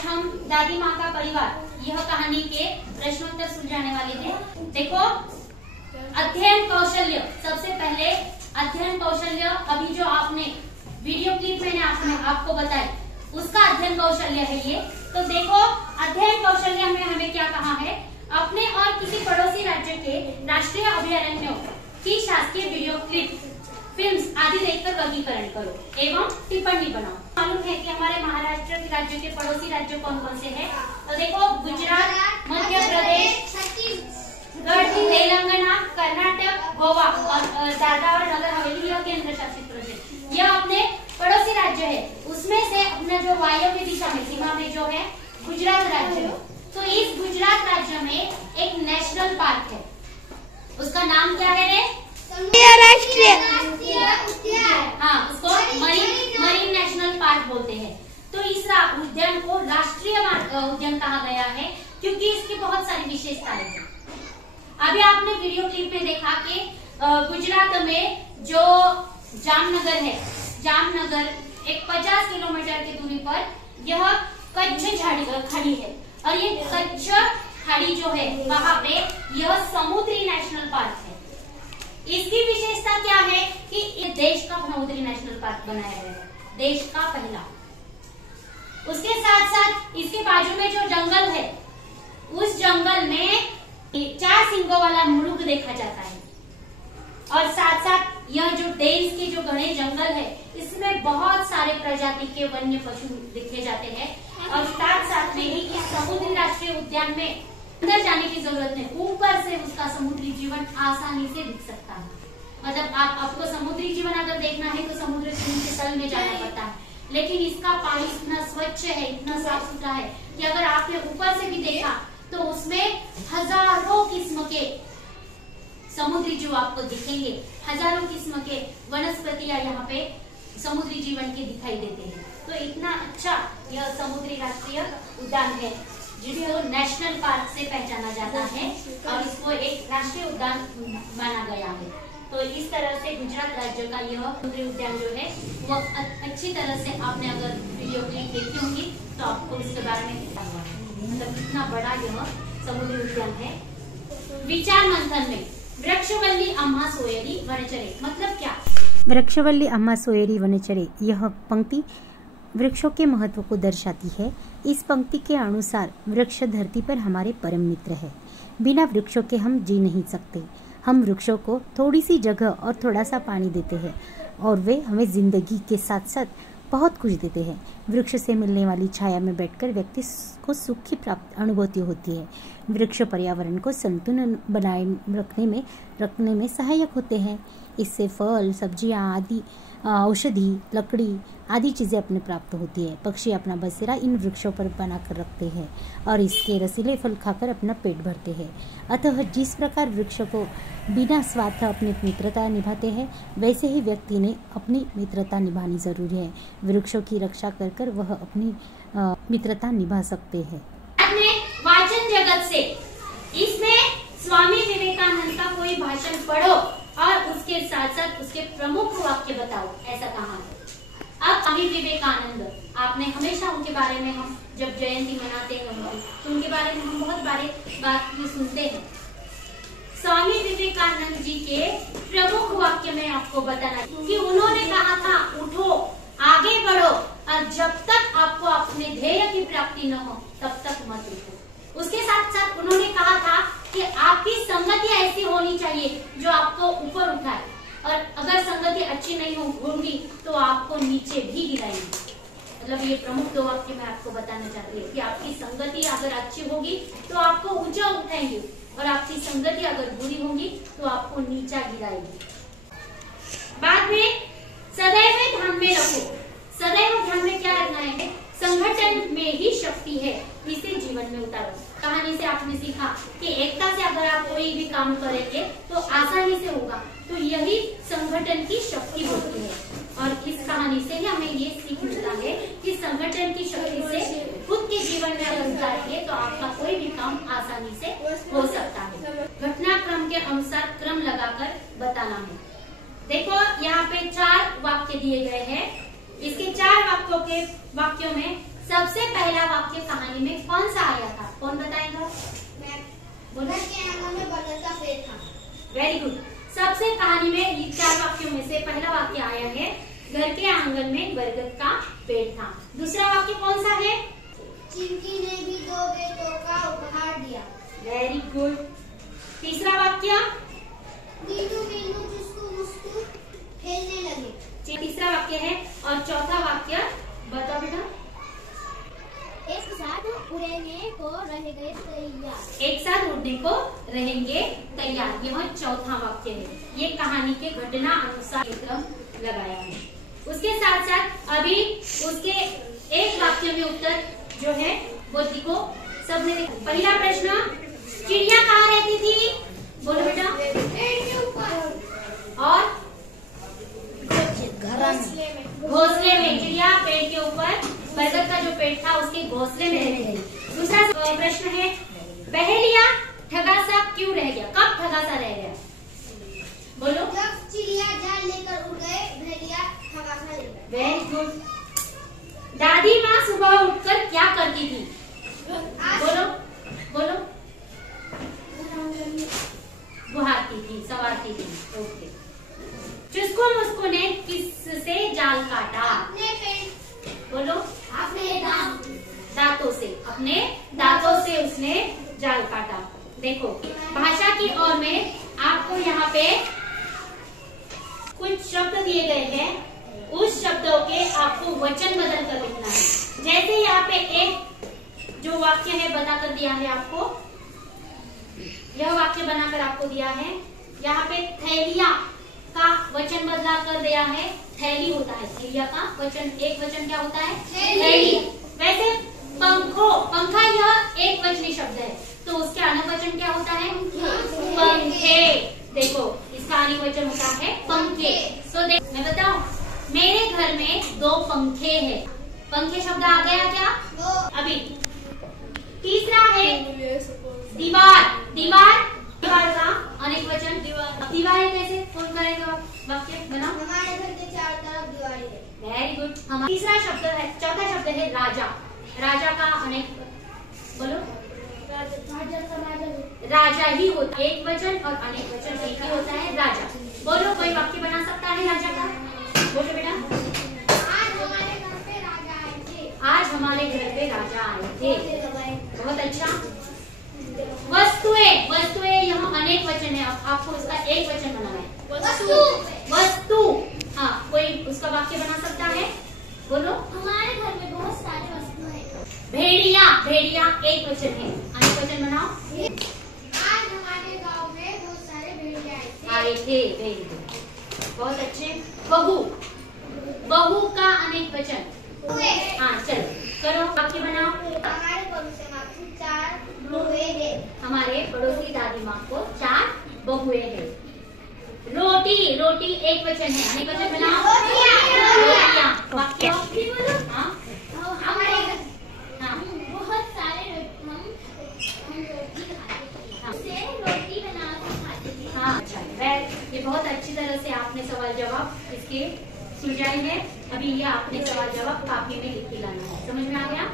आज हम दादी माँ का परिवार यह कहानी के प्रश्नोत्तर सुलझाने वाले थे। देखो, अध्ययन कौशल्य, सबसे पहले अध्ययन कौशल्य अभी जो आपने वीडियो क्लिप मैंने आपको बताई उसका अध्ययन कौशल्य है ये। तो देखो, अध्ययन कौशल्य में हमें क्या कहा है, अपने और किसी पड़ोसी राज्य के राष्ट्रीय अभयारण्यों की शासकीय वीडियो क्लिप, फिल्म्स आदि देखकर वर्गीकरण करो एवं टिप्पणी बनाओ। मालूम है कि हमारे महाराष्ट्र के राज्य के पड़ोसी राज्य कौन कौन से हैं? तो देखो, गुजरात, मध्य प्रदेश, तेलंगाना, कर्नाटक, गोवा और दादरा और नगर हवेली यह केंद्र शासित प्रदेश, यह अपने पड़ोसी राज्य है। उसमें से अपना जो वायव्य दिशा में सीमा में जो है गुजरात राज्य है। तो इस गुजरात राज्य में एक नेशनल पार्क है, उसका नाम क्या है रे? राष्ट्रीय हाँ, उसको मरीन नेशनल पार्क बोलते हैं। तो इस उद्यान को राष्ट्रीय उद्यान कहा गया है क्योंकि इसकी बहुत सारी विशेषताएं हैं। अभी आपने वीडियो क्लिप में देखा कि गुजरात में जो जामनगर है, जामनगर एक 50 किलोमीटर की दूरी पर यह कच्छ खाड़ी है और ये कच्छ खाड़ी जो है वहाँ पे यह समुद्री नेशनल पार्क है। इसकी विशेषता क्या है कि ये देश का समुद्री नेशनल पार्क बनाया गया है, देश का पहला। उसके साथ साथ इसके बाजू में जो जंगल है, उस जंगल में 4 सिंगों वाला मुर्ग देखा जाता है और साथ साथ यह जो देश के जो घने जंगल है इसमें बहुत सारे प्रजाति के वन्य पशु देखे जाते हैं। और साथ में ही इस समुद्री राष्ट्रीय उद्यान में अंदर जाने की जरूरत नहीं, ऊपर से उसका समुद्री जीवन आसानी से दिख सकता है। मतलब आपको समुद्री जीवन अगर देखना है तो समुद्र के तल में जाना पड़ता है, लेकिन इसका पानी इतना स्वच्छ है, इतना साफ सुथरा है कि अगर आपने ऊपर से भी देखा तो उसमें हजारों किस्म के समुद्री जीव आपको दिखेंगे, हजारों किस्म के वनस्पतियां यहाँ पे समुद्री जीवन के दिखाई देते हैं। तो इतना अच्छा यह समुद्री राष्ट्रीय उद्यान है जिसको नेशनल पार्क से पहचाना जाता है और इसको एक राष्ट्रीय उद्यान माना गया है। तो इस तरह से गुजरात राज्य का यह समुद्री उद्यान जो है वो अच्छी तरह से आपने अगर वीडियो क्लिप देखी होंगी तो आपको इसके बारे में पता होगा, मतलब कितना बड़ा यह समुद्री उद्यान है। विचार मंथन में वृक्षवल्ली अम्मा सोयरी वनचरे मतलब क्या? वृक्षवल्ली अम्मा सोयरी वनचरे, यह पंक्ति वृक्षों के महत्व को दर्शाती है। इस पंक्ति के अनुसार वृक्ष धरती पर हमारे परम मित्र है। बिना वृक्षों के हम जी नहीं सकते। हम वृक्षों को थोड़ी सी जगह और थोड़ा सा पानी देते हैं और वे हमें जिंदगी के साथ साथ बहुत कुछ देते हैं। वृक्ष से मिलने वाली छाया में बैठकर व्यक्ति को सुख की प्राप्त अनुभूति होती है। वृक्ष पर्यावरण को संतुलन बनाए रखने में सहायक होते हैं। इससे फल, सब्जियां आदि, औषधि, लकड़ी आदि चीज़ें अपने प्राप्त होती है। पक्षी अपना बसेरा इन वृक्षों पर बनाकर रखते हैं और इसके रसीले फल खाकर अपना पेट भरते हैं। अतः जिस प्रकार वृक्षों को बिना स्वार्थ अपनी मित्रता निभाते हैं, वैसे ही व्यक्ति ने अपनी मित्रता निभानी जरूरी है। वृक्षों की रक्षा कर वह अपनी मित्रता निभा सकते हैं। वाचन जगत से इसमें स्वामी विवेकानंद का कोई भाषण पढ़ो और उसके साथ साथ उसके प्रमुख वाक्य बताओ, ऐसा कहा है। अब स्वामी विवेकानंद, आपने हमेशा उनके बारे में, हम जब जयंती मनाते हैं तो उनके बारे में हम बहुत बात सुनते हैं। स्वामी विवेकानंद जी के प्रमुख वाक्य में आपको बताना कि उन्होंने कहा था, उठो, आगे बढ़ो और जब तक आपको अपने ध्येय की प्राप्ति न हो तब तक मत रुको। उसके साथ साथ उन्होंने कहा था कि आपकी संगति ऐसी होनी चाहिए जो आपको ऊपर उठाए और अगर संगति अच्छी नहीं होगी तो आपको नीचे भी गिराएगी। मतलब ये प्रमुख 2 वाक्य मैं आपको बताना चाहती हूँ कि आपकी संगति अगर अच्छी होगी तो आपको ऊंचा उठाएंगे और आपकी संगति अगर बुरी होगी तो आपको नीचा गिराएगी। बाद में सदैव ध्यान में रखो, सदैव ध्यान में क्या रखना है? संगठन में ही शक्ति है, इसे जीवन में उतारो। कहानी से आपने सीखा कि एकता से अगर आप कोई भी काम करेंगे तो आसानी से होगा, तो यही संगठन की शक्ति होती है। और इस कहानी से ही हमें ये सीख मिलता है कि संगठन की शक्ति से खुद के जीवन में अगर उतारेंगे तो आपका कोई भी काम आसानी से हो सकता है। घटनाक्रम के अनुसार क्रम लगाकर बताना है। देखो, यहाँ पे 4 वाक्य दिए गए हैं। इसके 4 वाक्यों में सबसे पहला वाक्य कहानी में कौन सा आया था? कौन बताएगा? बोलो। घर के आंगन में बरगद का पेड़ था। Very good. सबसे कहानी में ये 4 वाक्यों में से पहला वाक्य आया है, घर के आंगन में बरगद का पेड़ था। दूसरा वाक्य कौन सा है? चिंकी ने भी 2 बेटों का उपहार दिया। Very good. तीसरा वाक्य? मीनू मीनू चुस्कू मुस्कू खेलने लगे। तीसरा वाक्य है। और चौथा वाक्य बताओ बेटा। एक साथ उड़ने को रहेंगे तैयार। एक साथ उड़ने को रहेंगे तैयार, यह चौथा वाक्य है। ये कहानी के घटना अनुसार क्रम लगाया है। उसके साथ साथ अभी उसके एक वाक्य में उत्तर जो है वो लिखो सबने। पहला प्रश्न, चिड़िया कहाँ रहती थी? बोलो बेटा। पेड़ के ऊपर। और घोंसले में। घोंसले में। चिड़िया पेड़ के ऊपर, बरगद का जो पेड़ था उसके घोंसले में रह गई। दूसरा प्रश्न है, बहेलिया ठगासा क्यों रह गया? कब ठगासा रह गया? बोलो। जब चिड़िया जाल लेकर उड़ गए, बहेलिया ठगासा ले गए। Very good. दादी माँ सुबह उठकर क्या करती थी? बोलो बोलो। गुहारती थी, सवारती थी। ओके। चुस्कू मुस्कू ने किससे जाल काटा? अपने पेड़। बोलो। अपने दांतों से। अपने दांतों से उसने जाल काटा। देखो भाषा की ओर में आपको यहाँ पे कुछ शब्द दिए गए हैं, उस शब्दों के आपको वचन बदल कर लिखना है। जैसे यहाँ पे एक जो वाक्य है बताकर दिया है आपको, यह वाक्य बनाकर आपको दिया है। यहाँ पे थैलिया का वचन बदला कर दिया है, थैली होता है। थैलिया का वचन, एक वचन क्या होता है? थैली। वैसे पंखो, पंखा यह एक वचनी शब्द है, तो उसके अनेक वचन क्या होता है? पंखे। देखो इसका अनेक वचन होता है पंखे। तो देख मैं बताऊं, मेरे घर में 2 पंखे हैं। पंखे शब्द आ गया क्या? अभी तीसरा है दीवार। दीवार, दीवार का अनेक वचन दीवार कैसे? कौन करेगा वाक्य बनाओ। हमारे घर के चारों तरफ दीवारें हैं। Very good. तीसरा शब्द है, चौथा शब्द है राजा। राजा का अनेक बोलो। राजा ही होता है, एक वचन और अनेक वचन एक ही होता है, राजा। बोलो कोई वाक्य बना सकता है राजा का? बोलो बेटा। आज हमारे घर पे राजा आए थे। आज हमारे घर पे राजा आए थे। बहुत अच्छा। वस्तुएं, वस्तुएं यह अनेक वचन है, आपको इसका एक वचन बनाना है। वस्तु। वस्तु। हाँ, कोई उसका वाक्य बना सकता है? बोलो। हमारे घर में बहुत सारे वस्तुएं हैं। भेड़िया, भेड़िया एक वचन है, अनेक वचन बनाओ। आज हमारे गांव में बहुत सारे भेड़िया आए थे। वेरी गुड, बहुत अच्छे। बहू, बहू का अनेक वचन। हाँ चलो करो, वाक्य बनाओ। हमारे पड़ोसी माँ को 4 बहुएं हैं। हमारे पड़ोसी दादी माँ को 4 बहुएं हैं। रोटी, रोटी एक वचन है, अनेक वचन बनाओ। रोटियां। वाक्य। हाँ हमारे घर हाँ बहुत सारे हम रोटी खाते थे। हाँ। उससे रोटी बना कर खाते थे। हाँ अच्छा, ये बहुत अच्छी तरह से आपने सवाल जवाब इसके सुलझाए हैं। अभी ये आपने सवाल जवाब कापी में लिख के लाना है। समझ में आ गया?